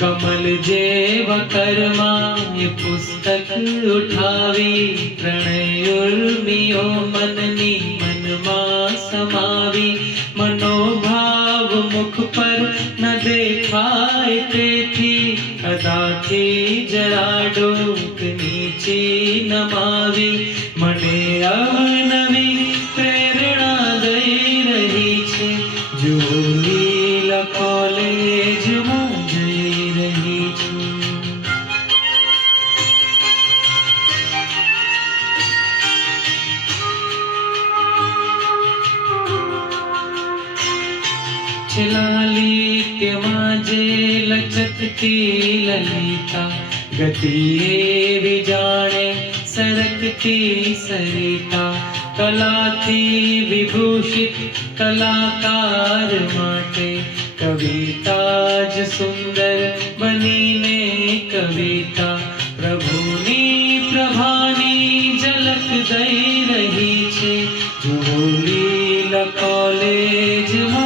कमल जेव कर्माय पुस्तक उठावी प्रणय उर्मियो मननी मनमा समावी मनोभाव मुख पर न देखाय तेथी कदाथी जरा डोक नीचे नमावी मने अवनवी प्रेरणा दई रही छे जो लीला कॉलेज में जई रही छूं। लालित्य माजे लचकती ललिता गति एवी जाने सरकती सरिता कलाथी विभूषित कलाकार माटे कविता ज सुंदर बनीने कविता प्रभुनी प्रभानी झलक दई रही छे जो लीला कॉलेज में